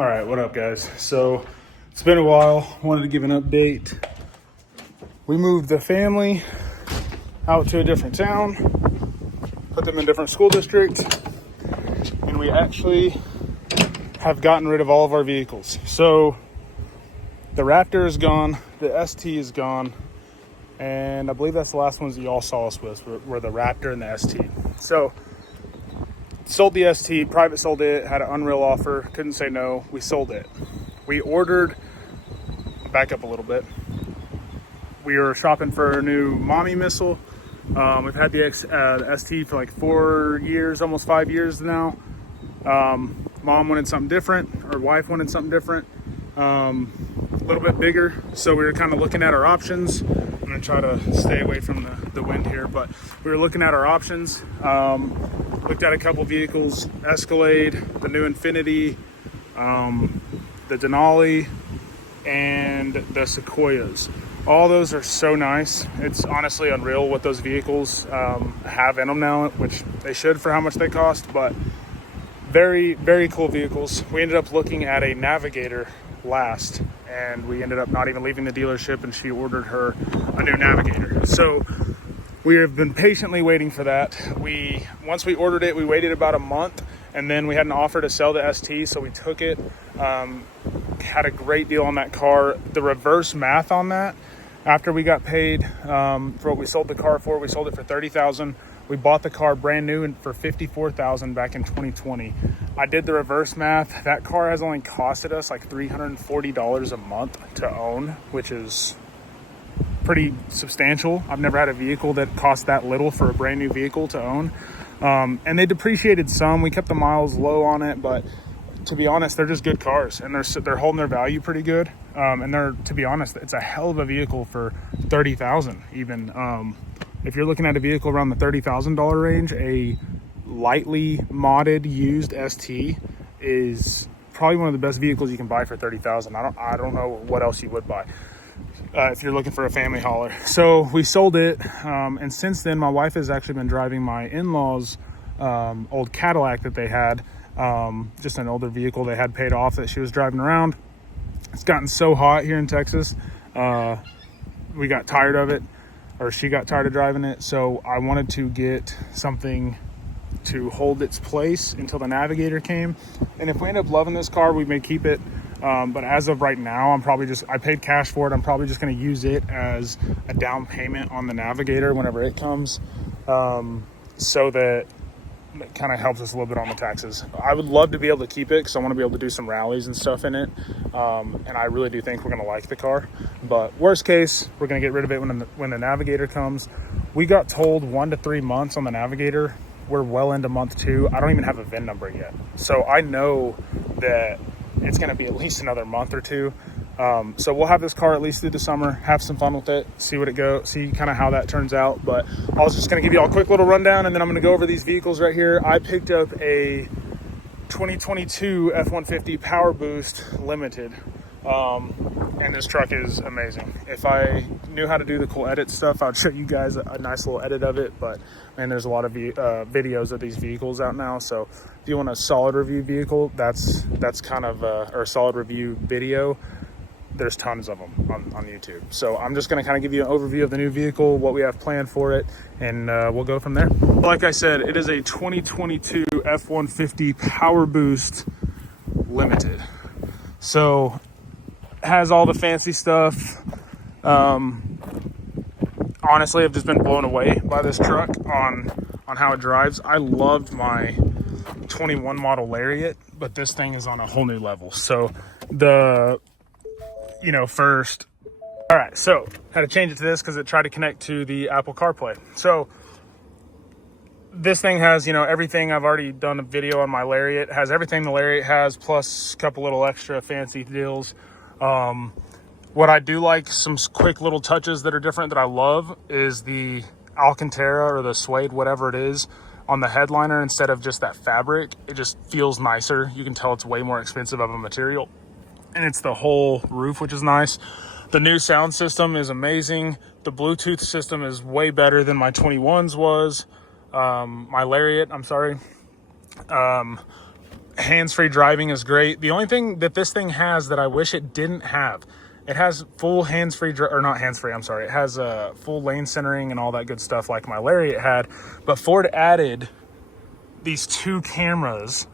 All right, what up, guys? So it's been a while. Wanted to give an update. We moved the family out to a different town, put them in different school districts, and we actually have gotten rid of all of our vehicles. So the Raptor is gone, the ST is gone, and I believe that's the last ones that y'all saw us with were the Raptor and the ST. So sold the ST, private sold it, had an Unreal offer, couldn't say no, we sold it. We ordered, back up a little bit, we were shopping for a new Mommy missile. We've had the ST for like 4 years, almost 5 years now. Mom wanted something different, our wife wanted something different, a little bit bigger, so we were kind of looking at our options. I'm gonna try to stay away from the wind here, but we were looking at our options. Looked at a couple vehicles, Escalade, the new Infiniti, the Denali, and the Sequoias. All those are so nice. It's honestly unreal what those vehicles have in them now, which they should for how much they cost, but very, very cool vehicles. We ended up looking at a Navigator last, and we ended up not even leaving the dealership, and she ordered her a new Navigator. So we have been patiently waiting for that. Once we ordered it, we waited about a month, and then we had an offer to sell the ST, so we took it. Had a great deal on that car. The reverse math on that, after we got paid for what we sold the car for, we sold it for $30,000. We bought the car brand new and for $54,000 back in 2020. I did the reverse math. That car has only costed us like $340 a month to own, which is pretty substantial. I've never had a vehicle that cost that little for a brand new vehicle to own. And they depreciated some. We kept the miles low on it, but to be honest, they're just good cars, and they're holding their value pretty good. And to be honest, it's a hell of a vehicle for $30,000 even. If you're looking at a vehicle around the $30,000 range, a lightly modded used ST is probably one of the best vehicles you can buy for $30,000. I don't know what else you would buy if you're looking for a family hauler. So we sold it, and since then my wife has actually been driving my in-laws old Cadillac that they had, just an older vehicle they had paid off that she was driving around. It's gotten so hot here in Texas, we got tired of it, or she got tired of driving it, so I wanted to get something to hold its place until the Navigator came. And if we end up loving this car, we may keep it. But as of right now, I paid cash for it. I'm probably just going to use it as a down payment on the Navigator whenever it comes, so that it kind of helps us a little bit on the taxes. I would love to be able to keep it because I want to be able to do some rallies and stuff in it. And I really do think we're going to like the car. But worst case, we're going to get rid of it when the Navigator comes. We got told 1 to 3 months on the Navigator. We're well into month 2. I don't even have a VIN number yet. So I know that it's going to be at least another month or 2. So we'll have this car at least through the summer, have some fun with it, see kind of how that turns out. But I was just going to give you all a quick little rundown, and then I'm going to go over these vehicles right here. I picked up a 2022 F-150 Power Boost Limited, and this truck is amazing. If I knew how to do the cool edit stuff, I'd show you guys a nice little edit of it. But man, there's a lot of videos of these vehicles out now, so if you want a solid review vehicle, that's kind of or a solid review video, there's tons of them on YouTube. So I'm just going to kind of give you an overview of the new vehicle, what we have planned for it, and we'll go from there. Like I said, it is a 2022 F-150 Power Boost Limited. So has all the fancy stuff. Honestly, I've just been blown away by this truck on how it drives. I loved my 21 model Lariat, but this thing is on a whole new level. So first, all right, so had to change it to this because it tried to connect to the Apple CarPlay. So this thing has, everything. I've already done a video on my Lariat. It has everything the Lariat has, plus a couple little extra fancy deals. What I do like, some quick little touches that are different that I love, is the Alcantara or the suede, whatever it is, on the headliner instead of just that fabric. It just feels nicer. You can tell it's way more expensive of a material. And it's the whole roof, which is nice. The new sound system is amazing. The Bluetooth system is way better than my 21's was. My Lariat, I'm sorry. hands-free driving is great. The only thing that this thing has that I wish it didn't have, it has full hands-free, or not hands-free, I'm sorry. It has full lane centering and all that good stuff like my Lariat had. But Ford added these 2 cameras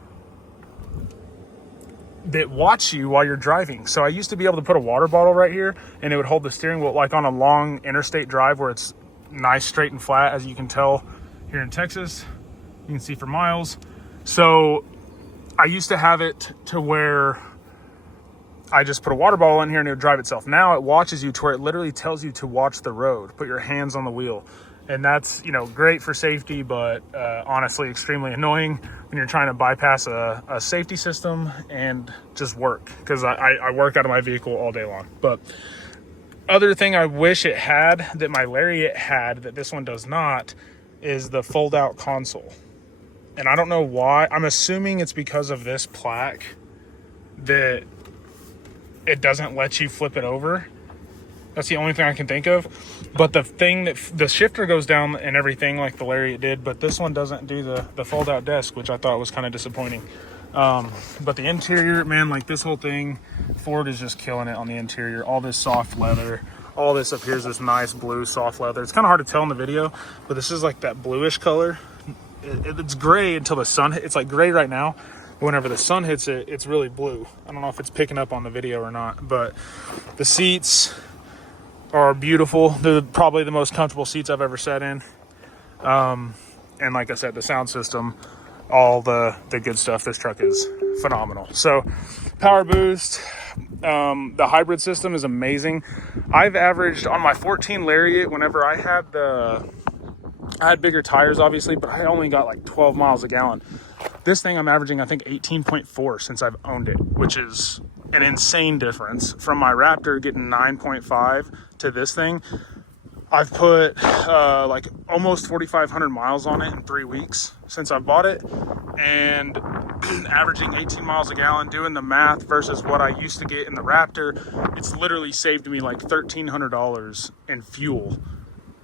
that watch you while you're driving. So I used to be able to put a water bottle right here and it would hold the steering wheel, like on a long interstate drive where it's nice, straight and flat, as you can tell here in Texas. You can see for miles. So I used to have it to where I just put a water bottle in here and it would drive itself. Now it watches you to where it literally tells you to watch the road, put your hands on the wheel. And that's, you know, great for safety, but honestly extremely annoying when you're trying to bypass a safety system and just work, because I work out of my vehicle all day long. But other thing I wish it had that my Lariat had that this one does not is the fold out console. And I don't know why. I'm assuming it's because of this plaque that it doesn't let you flip it over. That's the only thing I can think of. But the thing that the shifter goes down and everything like the Lariat did, but this one doesn't do the fold out desk, which I thought was kind of disappointing. But the interior, man, like this whole thing, Ford is just killing it on the interior. All this soft leather, all this up here is this nice blue soft leather. It's kind of hard to tell in the video, but this is like that bluish color. It's gray until the sun hits. It's like gray right now. But whenever the sun hits it, it's really blue. I don't know if it's picking up on the video or not, but the seats are beautiful. They're probably the most comfortable seats I've ever sat in. And like I said, the sound system, all the good stuff. This truck is phenomenal. So power boost, the hybrid system is amazing. I've averaged on my 14 Lariat, whenever I had bigger tires obviously, but I only got like 12 miles a gallon. This thing I'm averaging, I think 18.4 since I've owned it, which is an insane difference from my Raptor getting 9.5 to this thing. I've put like almost 4,500 miles on it in 3 weeks since I bought it, and averaging 18 miles a gallon. Doing the math versus what I used to get in the Raptor, it's literally saved me like $1,300 in fuel,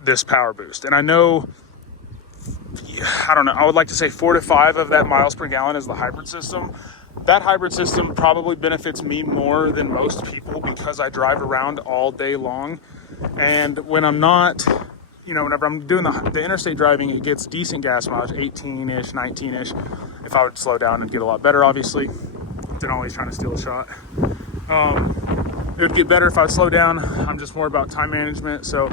this power boost. And I know, I don't know, I would like to say 4 to 5 of that miles per gallon is the hybrid system. That hybrid system probably benefits me more than most people because I drive around all day long. And when I'm not, you know, whenever I'm doing the interstate driving, it gets decent gas mileage, 18-ish, 19-ish. If I would slow down, it'd get a lot better, obviously. Then always trying to steal a shot. It would get better if I would slow down. I'm just more about time management. So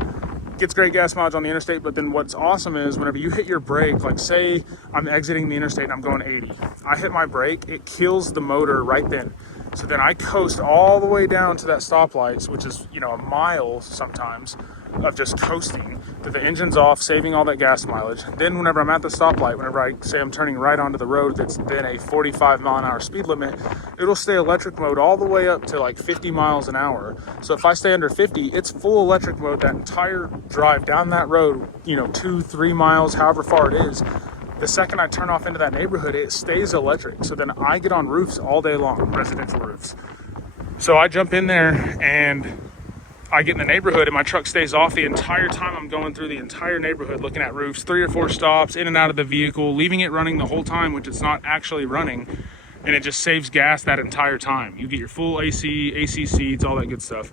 gets great gas mileage on the interstate, but then what's awesome is whenever you hit your brake, like say I'm exiting the interstate and I'm going 80, I hit my brake, it kills the motor right then. So then I coast all the way down to that stoplight, which is, you know, a mile sometimes of just coasting, that the engine's off, saving all that gas mileage. Then whenever I'm at the stoplight, whenever I say I'm turning right onto the road that's then a 45 mile an hour speed limit, it'll stay electric mode all the way up to like 50 miles an hour. So if I stay under 50, it's full electric mode that entire drive down that road, you know, 2-3 miles, however far it is. The second I turn off into that neighborhood, it stays electric. So then I get on roofs all day long, residential roofs. So I jump in there and I get in the neighborhood and my truck stays off the entire time I'm going through the entire neighborhood looking at roofs, 3 or 4 stops, in and out of the vehicle, leaving it running the whole time, which it's not actually running. And it just saves gas that entire time. You get your full AC seats, all that good stuff.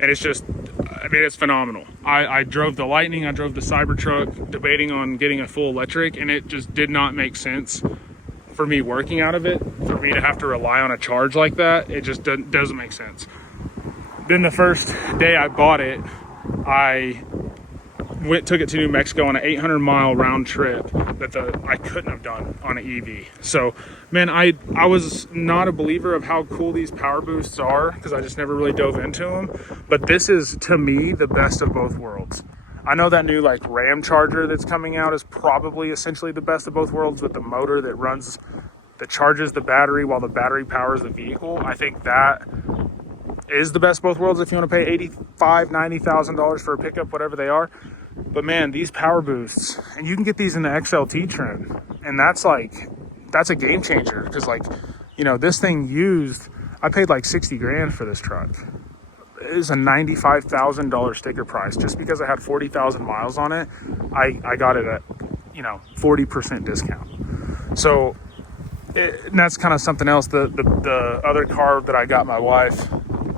And it's just, I mean, it's phenomenal. I drove the Lightning, I drove the Cybertruck, debating on getting a full electric, and it just did not make sense for me working out of it. For me to have to rely on a charge like that, it just doesn't make sense. Then the first day I bought it, I took it to New Mexico on an 800-mile round trip that I couldn't have done on an EV. So, man, I was not a believer of how cool these power boosts are because I just never really dove into them. But this is, to me, the best of both worlds. I know that new like Ram Charger that's coming out is probably essentially the best of both worlds with the motor that charges the battery while the battery powers the vehicle. I think that is the best of both worlds if you want to pay $85,000, $90,000 for a pickup, whatever they are. But man, these power boosts, and you can get these in the XLT trim, and that's a game changer because, like, you know, this thing used, I paid like 60 grand for this truck. It was a $95,000 sticker price. Just because I had 40,000 miles on it, I got it at, you know, 40% discount. So And that's kind of something else. The other car that I got my wife,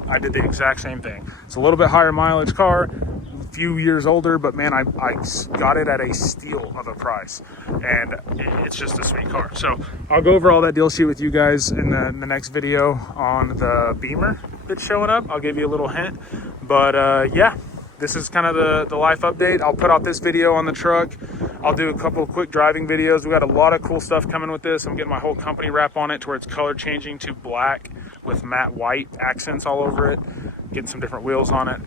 I did the exact same thing. It's a little bit higher mileage car, a few years older, but man, I got it at a steal of a price, and it's just a sweet car. So I'll go over all that deal sheet with you guys in the next video on the Beamer that's showing up. I'll give you a little hint, but yeah, this is kind of the life update. I'll put out this video on the truck. I'll do a couple of quick driving videos. We got a lot of cool stuff coming with this. I'm getting my whole company wrap on it to where it's color changing to black with matte white accents all over it. Getting some different wheels on it.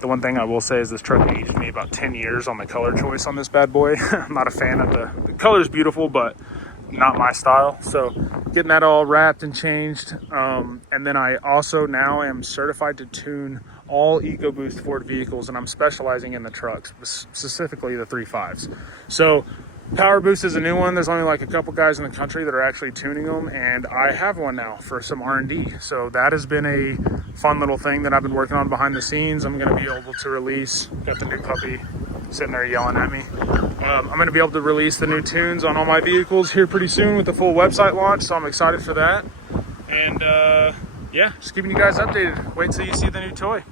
The one thing I will say is this truck aged me about 10 years on the color choice on this bad boy. I'm not a fan of the color's beautiful, but not my style. So getting that all wrapped and changed. And then I also now am certified to tune all EcoBoost Ford vehicles, and I'm specializing in the trucks, specifically the 3.5s. So Power Boost is a new one. There's only like a couple guys in the country that are actually tuning them, and I have one now for some R&D. So that has been a fun little thing that I've been working on behind the scenes. I'm going to be able to release, got the new puppy sitting there yelling at me. I'm going to be able to release the new tunes on all my vehicles here pretty soon with the full website launch, so I'm excited for that. And yeah, just keeping you guys updated. Wait until you see the new toy.